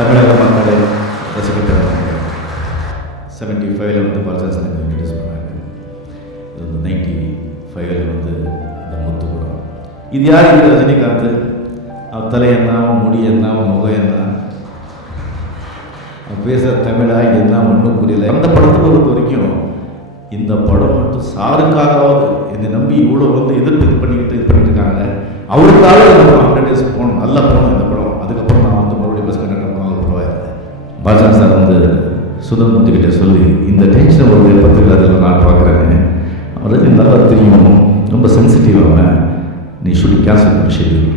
தமிழக மக்களை ரசிக்கப்பட்டவங்க 75ல் வந்து பாலச்சந்திரன் இன்ட்ரடியூஸ் பண்ணாங்க. இது வந்து 95ல் வந்து இந்த முத்து படம். இது யார் இந்த ரஜினிகாந்த்? அவன் தலை என்ன, அவன் முடி என்ன, அவன் முகம் என்ன, அவன் பேசுகிற தமிழா என்ன ஒன்றும் புரியல. அந்த படத்தை பொறுத்த வரைக்கும் இந்த படம் மட்டும் சாருக்காகவாவது என்னை நம்பி இவ்வளோ வந்து எதிர்ப்பு பண்ணிக்கிட்டு இருக்காங்க. அவருக்காக இந்த படம் 100 days போகணும், நல்லா போகணும் இந்த படம். அதுக்கப்புறம் நான் வந்து மறுபடியும் பஸ் கண்டக்டர் போனாலும் பரவாயில்லை. பாலச்சந்திரன் சார் வந்து சுதந்திரத்துக்கிட்ட சொல்லி இந்த டென்ஷன் ஒரு 10 அதில் நான் பார்க்குறேன்னு அவருக்கு நல்லா தெரியும், ரொம்ப சென்சிட்டிவ். அவன் நீ ஷூட்டிங் கேன்சல் பண்ணி ஷெட்யூல்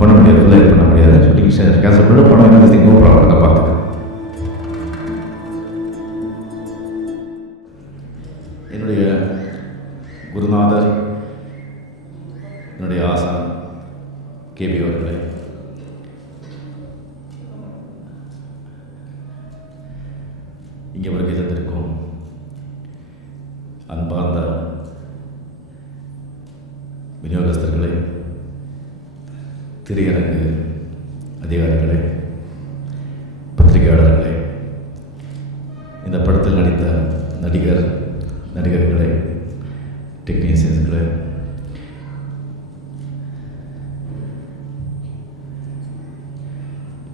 பண்ண முடியாது, ரிலேட் பண்ண முடியாது, ஷூட்டிங் கேன்சல் பண்ணி படம் என்ன நோ ப்ராப்ளம் நான் பார்த்துக்கிறேன். என்னுடைய குருநாதர், என்னுடைய ஆசான் கேபி அவர்களே, இங்கே வருகை தந்திருக்கும் அன்பார்ந்த விநியோகஸ்தர்களே, திரையரங்கு அதிகாரிகளே, பத்திரிகையாளர்களே, இந்த படத்தில் நடித்த நடிகர்களே, டெக்னீஷியன்ஸ்களே,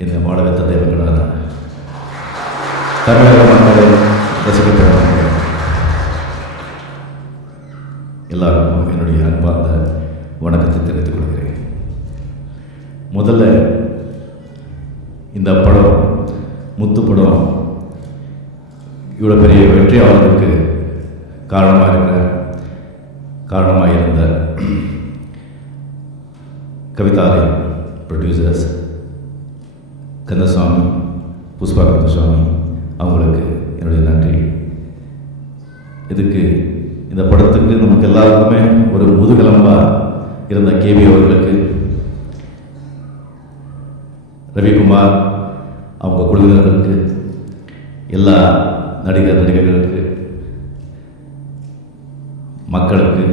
இந்த வாழ வைத்த தெய்வங்களான தமிழக மக்களை ரசிக்கப்பட்டவங்க எல்லாருக்கும் என்னுடைய அன்பார்ந்த வணக்கத்தை தெரிவித்துக் கொள்கிறேன். முதல்ல இந்த படம் முத்து படம் இவ்வளோ பெரிய வெற்றியாளருக்கு காரணமாக இருந்த கவிதாலயம் ப்ரொடியூசர்ஸ் கந்தசுவாமி, புஷ்பா கந்தசுவாமி, அவங்களுக்கு என்னுடைய நன்றி. இதுக்கு இந்த படத்துக்கு நமக்கு எல்லாருக்குமே ஒரு முதுகெலும்பாக இருந்த கேபி அவர்களுக்கு, ரவிக்குமார், அவங்க குழுவினர்களுக்கு, எல்லா நடிகர்களுக்கு, மக்களுக்கு,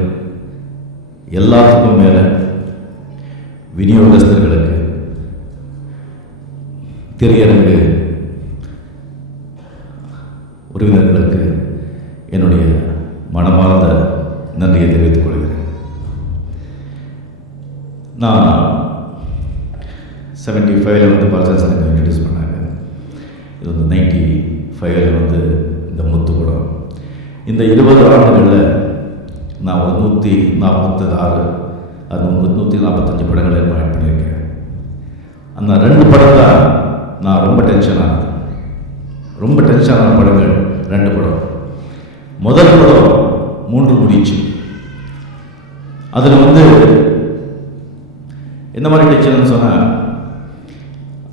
எல்லாத்துக்கும் மேலே விநியோகஸ்தர்களுக்கு, திரையரங்கு உறவினர்களுக்கு என்னுடைய மனமார்ந்த நன்றியை தெரிவித்துக் கொள்கிறேன். நான் 75ல் வந்து பாலச்சந்திரன் இன்ட்ரடியூஸ் பண்ணாங்க. இது வந்து 95ல் வந்து இந்த முத்து படம். இந்த 20 ஆண்டுகளில் நான் ஒரு 146 அது 145 படங்களை ஆட் பண்ணியிருக்கேன். அந்த 2 படம் தான் நான் ரொம்ப டென்ஷனான படங்கள். 2 படம். முதல் படம் 3 முடிச்சு. அதில் வந்து என்ன மாதிரி டென்ஷன் சொன்னால்,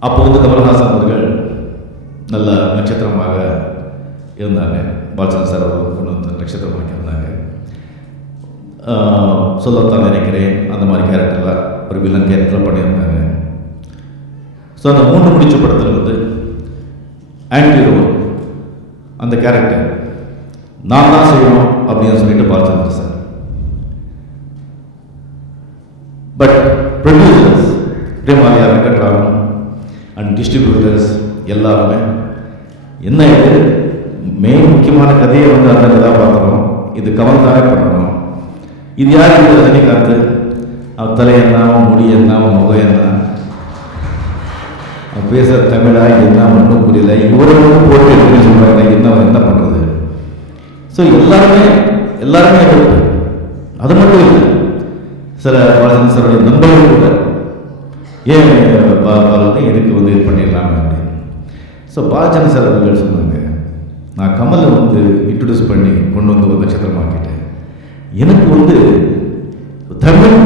அப்போ வந்து கமல்ஹாசன் அவர்கள் நல்ல நட்சத்திரமாக இருந்தாங்க. பாலச்சந்திரன் சார் அவர்கள் கொண்டு வந்து நட்சத்திரமாக இருந்தாங்க. சொல்லத்தான் நினைக்கிறேன் அந்த மாதிரி கேரக்டரில் ஒரு வில்லன் கேரக்டரில் பண்ணியிருந்தாங்க. ஸோ அந்த 3 முடிச்ச படத்தில் வந்து ஆன்டி-ஹீரோ அந்த கேரக்டர் நான் தான் செய்யணும் அப்படின்னு சொல்லிட்டு பாலச்சந்திரன் சார். பட் ப்ரொடியூசர்ஸ் பிரேமாலியா, வெங்கட்ராமன் அண்ட் டிஸ்ட்ரிபியூட்டர்ஸ் எல்லாருமே என்ன இது முக்கியமான கதையை வந்து அந்த கதாபாத்திரம் இது கமல் தானே பண்ணணும், இது யார் இந்த ரஜினிகாந்த்? அவன் தலை என்ன, அவன் முடி என்ன, அவன் முகம் என்ன, அவன் பேசுகிற தமிழா என்ன ஒன்றும் புரியல, இவரை வந்து போட்டு எப்படி சொல்கிறாங்க, என்ன பண்ணுறது? ஸோ எல்லாருமே அது மட்டும் இல்லை, சில பாலச்சந்திரன் சாருடைய நண்பர்கள் கூட ஏன் எதுக்கு வந்து இது பண்ணிடலாமே அப்படின்னு. ஸோ பாலச்சந்திரன் சார் அவர்கள் சொன்னாங்க, நான் கமலை வந்து இன்ட்ரடியூஸ் பண்ணி கொண்டு வந்து ஒரு நட்சத்திரமாக்கிட்டேன். எனக்கு வந்து தமிழ்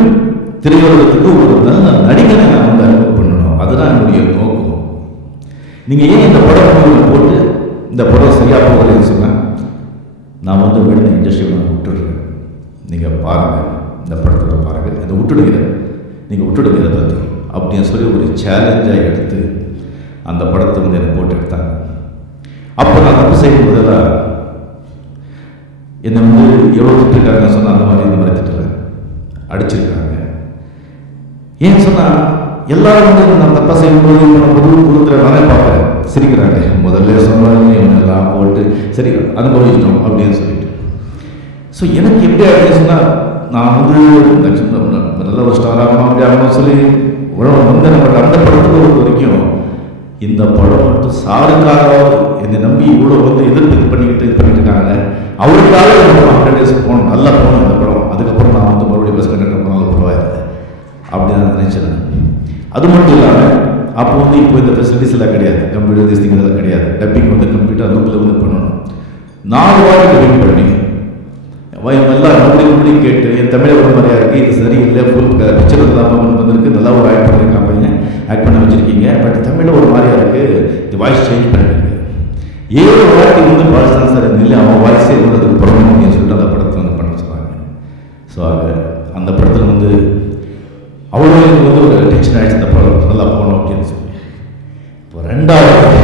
திரையுலகத்துக்கு ஒரு நல்ல நடிகனை நான் வந்து அறிமுகம் பண்ணணும், அதுதான் என்னுடைய நோக்கம். நீங்கள் ஏன் இந்த படம் போட்டு இந்த படம் சரியாக போகலன்னு சொன்னால், நான் வந்து வேணும் இண்டஸ்ட்ரியை நான் விட்டுடுறேன், நீங்கள் பாருங்கள், இந்த படத்தை பாருங்கள், இதை விட்டுடுங்க, நீங்கள் விட்டுடுங்க இதை பற்றி அப்படின்னு சொல்லி ஒரு சேலஞ்சாக எடுத்து அந்த படத்தை வந்து என்னை போட்டு எடுத்தாங்க. அப்போ நான் தப்பு செய்யும் போதெல்லாம் என்னை வந்து எவ்வளோ திட்டிருக்காங்கன்னு சொன்னால் அந்த மாதிரி இந்த மாதிரி திட்டலை, அடிச்சிருக்காங்க. ஏன்னு சொன்னால் எல்லாரும் வந்து நான் தப்பாக செய்யும்போது புதுத்தில் நானே பார்ப்பேன், சிரிக்கிறாங்க. முதல்ல சொன்னாங்க இவனெல்லாம் போட்டு சரி அனுபவிச்சிட்டோம் அப்படின்னு சொல்லிட்டு. ஸோ எனக்கு எப்படி ஆகிடுச்சுன்னா, நான் வந்து நல்ல ஒரு ஸ்டார் ஆகணும் அப்படி ஆகணும் சொல்லி வந்து நம்ம அந்த படத்தில் வரைக்கும் இந்த படம் மட்டும் சாருக்காகவாவது என்னை நம்பி இவ்வளோ வந்து எதிர்ப்பு இது பண்ணிக்கிட்டு இருக்காங்க, அவருக்காக 100 days போகணும், நல்லா போகணும் இந்த படம். அதுக்கப்புறம் நான் வந்து மறுபடியும் பஸ் கண்டக்டர் போனாலும் பரவாயில்லை அப்படி நான் நினச்சேன். அது மட்டும் இல்லாமல் அப்போ வந்து இப்போ இந்த ஃபெசிலிட்டிஸ் எல்லாம் கிடையாது, கம்ப்யூட்டர் திஸ்டிங் இதெல்லாம் கிடையாது. டப்பிங் வந்து கம்ப்யூட்டர் லூப்பில் வந்து பண்ணணும். 4 வாட்டி டப்பிங் பண்ணி எல்லாம் மறுபடி கேட்டு என் தமிழை ஒரு மாதிரியா இருக்குது, இது சரியில்லை, ஃபுல் பிக்சர் இல்லாமல் வந்திருக்கு, நல்லா ஒரு ஆக்ட் பண்ணியிருக்காங்க, ஆக்ட் பண்ண வச்சுருக்கீங்க, பட் தமிழில் ஒரு மாதிரியா இருக்குது, இது வாய்ஸ் சேஞ்ச் பண்ணிருக்கு. 7 வாட்டி வந்து பாலச்சந்திரன் சார் இல்லை அவன் வாய்ஸே வந்து அதுக்கு படம் அப்படின்னு சொல்லிட்டு அந்த படத்தை வந்து பண்ண சொன்னாங்க. ஸோ அந்த படத்தில் வந்து அவ்வளோ வந்து ஒரு டென்ஷன் ஆகிடுச்சு, அந்த படம் நல்லா போகணும் அப்படின்னு சொல்லி. இப்போ 2வது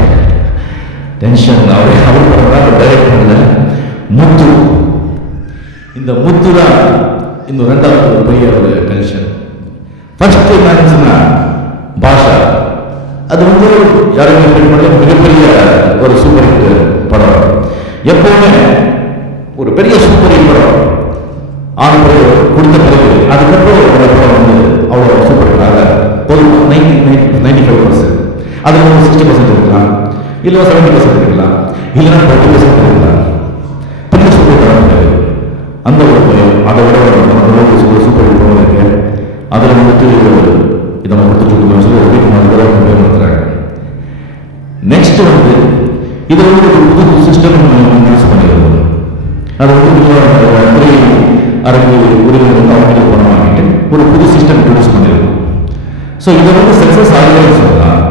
டென்ஷன் அவர் படம் டைரக்ட் பண்ணல முத்து. இந்த முத்து தான் இந்த 2வது பெரிய ஒரு டென்ஷன். ஃபர்ஸ்ட் என்ன சொன்னா பாஷா, அது வந்து யாருமே மிகப்பெரிய ஒரு சூப்பர் ஹிட் படம். எப்பவுமே ஒரு பெரிய சூப்பர் ஹிட் படம் ஆன பிறகு கொடுத்த பிறகு அதுக்கப்புறம் ஒரு படம் வந்து அவ்வளோ சூப்பர் ஹிட் ஆக ஒரு 95%, அதில் வந்து 60% இருக்கலாம், இல்லை 70% இருக்கலாம், இல்லைன்னா 30% இருக்கலாம். பெரிய சூப்பர் படம் அந்த ஒரு பயம் அதை விட ஒரு சூப்பர் ஹிட் படம் இருக்கு. அதில் வந்துட்டு இதை நம்ம கொடுத்துட்டு இருக்கோம்னு சொல்லி பயன்படுத்துகிறாங்க. நெக்ஸ்ட் வந்து இதை வந்து ஒரு புது சிஸ்டம் இன்ட்ரடியூஸ் பண்ணிடுவோம். அதை வந்து அரங்கு உரிமை வந்து அவங்க பணம் வாங்கிட்டு ஒரு புது சிஸ்டம் இன்ட்ரடியூஸ் பண்ணிடுவோம். ஸோ இதை வந்து சக்ஸஸ் ஆகலன்னு சொல்லலாம்.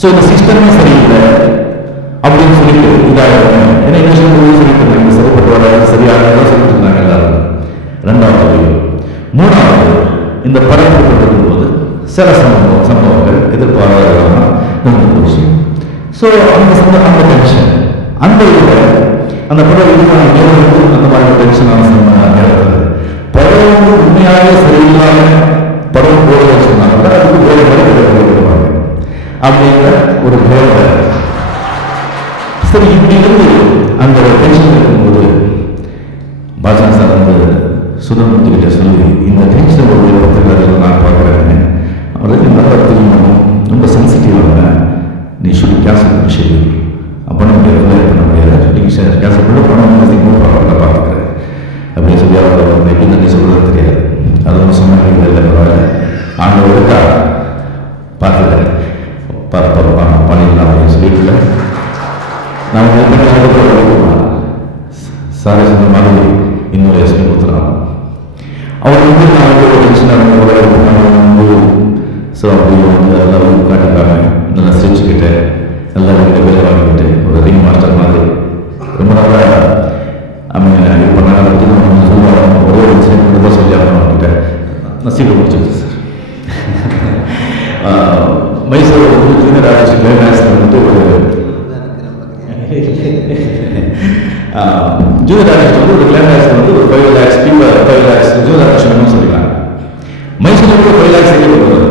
ஸோ இந்த சிஸ்டமே சரியில்லை அப்படின்னு சொல்லிட்டு இதாக ஏன்னா இன்வெஸ்ட்மெண்ட் சொல்லிட்டு இருந்தாங்க, சரிப்பட்டு வராது சரியாக சொல்லிட்டு இருந்தாங்க எல்லாரும். 2வது 3வது இந்த படம் போது சில சம்பவங்கள் எதிர்பாராத போச்சு. ஸோ அந்த டென்ஷன் அந்த இதில் அந்த படம் இதுக்கான நேரம் அந்த மாதிரி டென்ஷனான நேரத்தில் படம் வந்து உண்மையாக சரியில்லாம படம் போடுறது சொன்னாங்க, அதுக்கு வேறு வருவாங்க அப்படிங்கிற ஒரு வேலை. சரி இப்படி இருந்து அந்த டென்ஷன் இருக்கும்போது பாஜக சார் வந்து சுதந்திரத்துக்கிட்ட சொல்லி இந்த டென்ஷன் ஒரு பத்திரிகையில் நான் பார்க்குறேன், அவருக்கு நல்லா தெரியும், ரொம்ப சென்சிட்டிவாக நீ ஷூட்டிங் கேன்சல் விஷயம் அப்போ நம்ம ரிலேட் பண்ண முடியாது, ஷூட்டிங் கேன்சல் பண்ணி பணம் ப்ராப்ளத்தில் பார்த்துக்கிறேன் அப்படின்னு சொல்லி அவர் எப்படி நன்றி சொல்கிறது தெரியாது. அது ஒன்று சொன்னாங்க, இல்லை பரவாயில்ல ஆண்டவருக்கா பார்த்துக்கிறேன் பண்ணிடலாம் அப்படின்னு சொல்லிட்டு நம்ம சாரி சொன்ன மாதிரி இன்னொரு எஸ்பி கொடுத்துறாங்க. அவர் வந்து நான் ஒரு டென்ஷனாக ஸோ அப்படி வந்து எல்லாம் காட்டிக்காம நல்லா சிரிச்சுக்கிட்டு எல்லாரும் வேலை வாங்கிக்கிட்டு ஒரு ரிங் மாஸ்டர் மாதிரி ரொம்ப நாளாக அவங்க இது பண்ணாங்க பற்றி நம்ம சொல்லுவாங்க. ஒரே ஒரு விஷயம் ரொம்ப சொல்லி அவங்ககிட்ட நான் சீக்கிரம் முடிச்சிருச்சு சார். மைசூர் வந்து ஜூனியர் ஆர்டிஸ்ட் கிளைமேக்ஸில் வந்துட்டு ஒரு ஜூனியர் ஆர்டிஸ்ட் வந்து ஒரு கிளைமேக்ஸில் வந்து ஒரு 5 lakhs 5 lakhs ஜூனியர் ஆர்டிஸ்ட் வேணும்னு சொல்லிட்டாங்க. மைசூரில் கூட 5 lakhs கொடுக்குறது.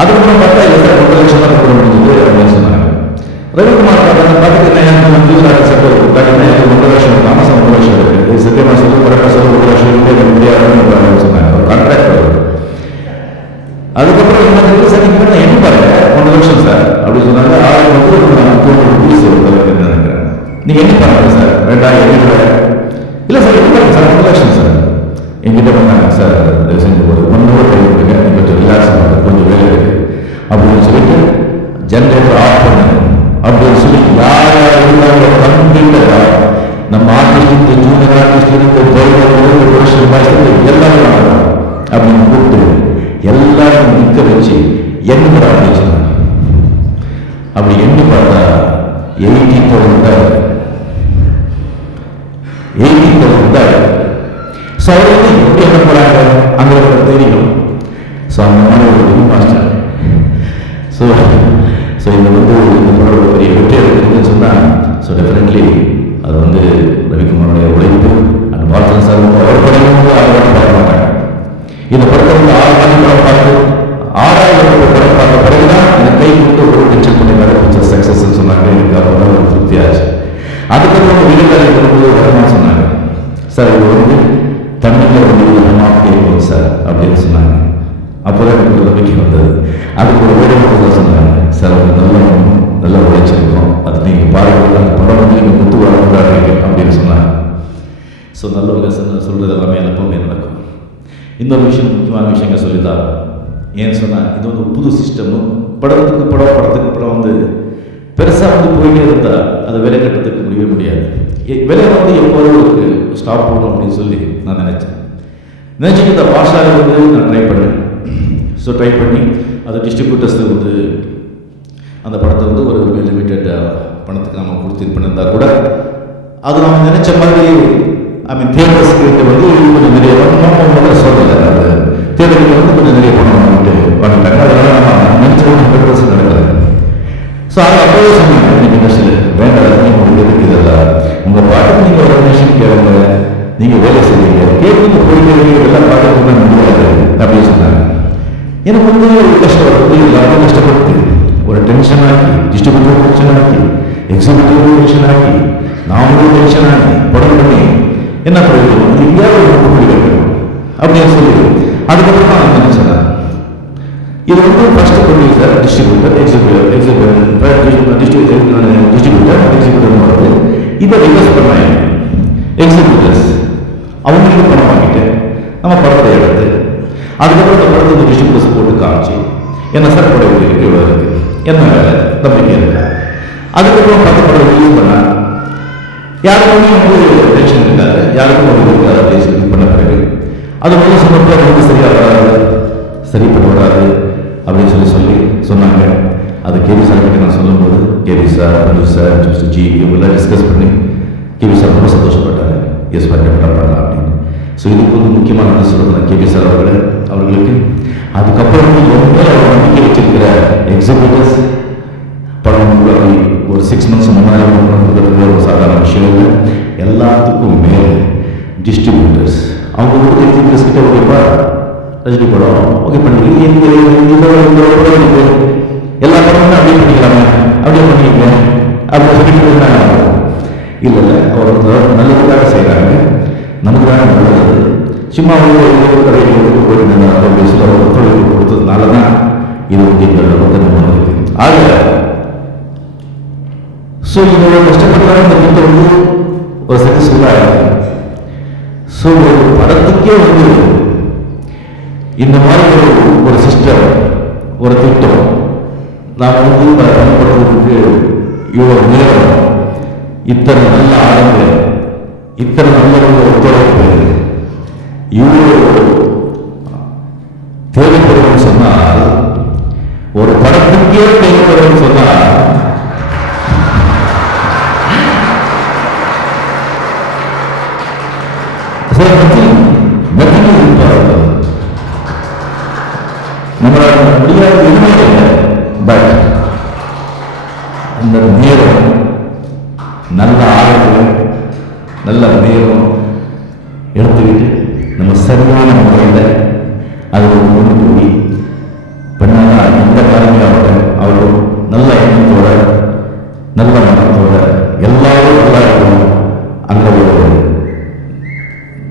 அதுக்கப்புறம் பார்த்தா இல்லை 1 லட்சம் தான் கொடுக்க முடிஞ்சது அப்படின்னு சொன்னாங்க. ரவிக்குமார் பார்த்துட்டு என்ன ஜூனியர் ஆர்டிஸ்ட் பார்த்தீங்கன்னா 1 லட்சம் தாமசம் 1 லட்சம் இருக்குது, சத்தியமாக சொல்லி கரெக்டாக சொல்லி 1 லட்சம் முடியாதுன்னு சொன்னாங்க. ஒரு கான்ட்ராக்ட் வருது. அதுக்கப்புறம் என்ன சார் நீங்கள் நான் என்ன பாருங்க 1 லட்சம் சார் அப்படின்னு சொன்னாங்க. ஆளுக்கு வந்து ஒரு பீஸ் நினைக்கிறேன். நீங்கள் என்ன பாருங்க சார் வேண்டாம் இல்லை சார் என்ன பாருங்க சார் 1 லட்சம் சார் என்கிட்ட பண்ணாங்க சார் தயவு செஞ்சு ஒரு 1 hour டைம் கொடுங்க, நீங்கள் கொஞ்சம் ரிலாக்ஸ் பண்ணுங்க, கொஞ்சம் வேலை இருக்குது அப்படின்னு சொல்லிட்டு ஜென்ரேட்டர் ஆஃப் பண்ணுங்க அப்படின்னு சொல்லி யார் யார் இருந்தாலும் கம்ப்ளீட்டாக நம்ம ஆர்டிஸ்ட் ஜூனியர் ஆர்டிஸ்ட் ப்ரொடக்ஷன் எல்லாமே வாங்கலாம் அப்படின்னு கூப்பிட்டு எல்லாரும் நிற்க வச்சு எண்ணி ஆரம்பிச்சாங்க. அப்படி எண்ணி பார்த்தா 80,000 ஸோ அவர் வந்து எப்படி என்ன போகிறாங்க அங்கே தெரியும். ஸோ அந்த மாதிரி ஒரு ரிங் மாஸ்டர். ஸோ இந்த வந்து இந்த படம் பெரிய வெற்றி இருக்குதுன்னு சொன்னால் ஸோ டெஃபினெட்லி அது வந்து ரவிக்குமாரோடைய உழைப்பு அந்த பாலச்சந்திரன் சார் வந்து அவர் படம் வந்து அவர் பார்க்க மாட்டாங்க. இந்த படத்தை வந்து 6 படம் பார்த்து 6,000 படம் பார்த்த பிறகுதான் இந்த கை கொடுத்து ஒரு டென்ஷன் பண்ணி பிக்சர் சக்ஸஸ் சார் இது வந்து தமிழில் வந்து விதமாக கேட்கும் சார் அப்படின்னு சொன்னாங்க. அப்போ தான் எனக்கு நம்பிக்கை வந்தது. அதுக்கு ஒரு வேறு சொன்னாங்க, சார் அவங்க நல்லா உழைச்சிருக்கோம், அது நீங்கள் பாருங்கள், அந்த படம் வந்து நீங்கள் முத்து வரக்கூடாது அப்படின்னு சொன்னாங்க. ஸோ நல்லவங்க சொல்கிறது எல்லாமே எப்பவுமே நடக்கும். இன்னொரு விஷயம், முக்கியமான விஷயங்கள் சொல்லிதான். ஏன்னு சொன்னால் இது வந்து ஒரு புது சிஸ்டமும், படத்துக்கு படம் வந்து பெருசாக வந்து போயிட்டே இருந்தால் அது விலை கட்டத்துக்கு முடியவே முடியாது. விலை வந்து எப்போதும் ஒரு ஸ்டாப் பண்ணணும் அப்படின்னு சொல்லி நான் நினச்சிட்டு இந்த பாஷாவில் வந்து நான் ட்ரை பண்ணேன். ஸோ ட்ரை பண்ணி அதை டிஸ்ட்ரிபியூட்டர்ஸ் வந்து அந்த படத்தை வந்து ஒரு லிமிட்டட் பணத்துக்கு நம்ம கொடுத்து பண்ணியிருந்தால் கூட அது நம்ம நினச்ச மாதிரி தியேட்டர்ஸ்க்கு வந்து கொஞ்சம் நிறைய பணம் சொல்லலை. அது தியேட்டருக்கு வந்து கொஞ்சம் நிறைய பணம் வாங்கிட்டாங்க. அதனால நம்ம நினச்ச 100% நடக்கலை. ஸோ அது அப்போவே சொன்னாங்க, நீங்கள் வேண்டாம், நீங்கள் உங்களுக்கு இதெல்லாம் உங்கள் பாட்டுக்கு நீங்கள் ஒரு நிமிஷம் கேளுங்க, நீங்கள் வேலை செய்வீங்க, கேட்டு போய் எல்லாம் பாட்டு முடியாது அப்படின்னு சொன்னாங்க. எனக்கு வந்து கஷ்டம் வந்து எல்லாருமே கஷ்டப்பட்டு ஒரு டென்ஷன் ஆக்கி, டிஸ்ட்ரிபியூட்டர் டென்ஷன் ஆக்கி, எக்ஸிக்யூட்டிவ் டென்ஷன் ஆக்கி, நாமளும் டென்ஷன் ஆகி படம் பண்ணி என்ன பிரயோஜனம், எங்கேயாவது ஒரு கூலி வைக்கணும் அப்படின்னு சொல்லி அதுக்கப்புறம் நான் நினைச்சேன். இது வந்து ஃபர்ஸ்ட் ப்ரொடியூசர், டிஸ்ட்ரிபியூட்டர், எக்ஸிக்யூட்டிவ் வருது. இதை ரிக்வெஸ்ட் பண்ணாங்க எக்ஸிக்யூட்டிவ்ஸ், அவங்களுக்கு பணம் வாங்கிட்டு நம்ம படத்தை எடுத்து அதுக்கப்புறம் இந்த படத்தை இந்த டிஸ்ட்ரிபியூட்டர்ஸ் போட்டு காமிச்சு என்ன சார் படம் இருக்கு, இவ்வளோ இருக்கு, என்ன வேலை நம்பிக்கை இருக்கா. அதுக்கப்புறம் 10 படம் ரிலீஸ் பண்ண யாருக்குமே வந்து டென்ஷன் இருக்காது, யாருக்கும் ஒரு இருக்காது. அப்படின்னு பண்ண பிறகு அது வந்து சொன்னப்போ வந்து சரியாக வராது, சரிப்பட்டு வராது அப்படின்னு சொல்லி சொன்னாங்க. அது கேபி சார் கிட்ட நான் சொல்லும்போது KP sir, Pradeep sir, mister G இவங்கெல்லாம் டிஸ்கஸ் பண்ணி கேபி சார் ரொம்ப சந்தோஷப்பட்டாங்க. எஸ் சார் கரெக்டாக பண்ணலாம் அப்படின்னு. ஸோ இதுக்கு வந்து முக்கியமான நான் சொல்லுறேன் கேபி சார் அவர்களுக்கு அதுக்கப்புறம் ரொம்ப நம்பிக்கை வச்சிருக்கிற எக்ஸிக்யூட்டிவ்ஸ் படம் உருவாக்கி ஒரு 6 months முன்னாடி ஒரு சாதாரண விஷயம் இல்லை. எல்லாத்துக்கும் மேலே டிஸ்ட்ரிபியூட்டர்ஸ் அவங்க வந்து எக்ஸிக்யூட்டிவ்ஸ் கிட்ட ஓகேப்பா ரஜினி படம் ஓகே பண்ணிக்கலாம், எல்லா படமுமே அப்படியே பண்ணிக்கலாமே, அப்படியே பண்ணிக்கலாம் அப்படின்னு சொல்லிட்டு இல்லை அவர் நல்லதுக்காக செய்கிறாங்க, நமக்கு தான் நல்லது. சும்மா கதைகளுக்கு போயிருந்தாங்க சில ஒத்துழைப்பு கொடுத்ததுனால தான் இது வந்து எங்களோட இருக்கு. ஆக ஸோ இவங்க கஷ்டப்பட்டாலும் இந்த கூட்டம் வந்து ஒரு சக்ஸஸ்ஃபுல்லாக இருக்கு. ஸோ ஒரு படத்துக்கே வந்து இந்த மாதிரி ஒரு சிஸ்டம், ஒரு திட்டம் நாம் வந்து பயன்படுத்துறதுக்கு இவ்வளோ நேரம், இத்தனை நல்ல ஆளுங்கள், இத்தனை நல்ல ஒத்துழைப்பு இவ்வளோ தேவைப்படுதுன்னு சொன்னால், ஒரு படத்துக்கே தேவைப்படுதுன்னு சொன்னால் நம்மளால் முடியாத எதுவுமே இல்லை. பட் அந்த நேரம், நல்ல ஆளுங்கள், நல்ல நேரம் எடுத்துக்கிட்டு நம்ம சரியான முறையில் அது ஒரு கொண்டு போய் பெண்ணாக எந்த காலமே அவர்கள் நல்ல எண்ணத்தோட நல்ல மனத்தோட எல்லாரும் நல்லா இருக்கணும். அந்த ஒரு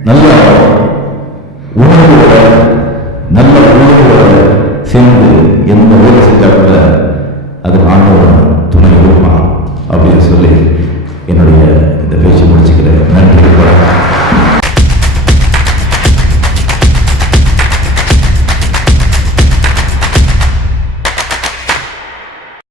நல்ல உணர்வோட நல்ல உணர்வோட சேர்ந்து எந்த வேலை செஞ்சால் கூட அது ஆண்டவன்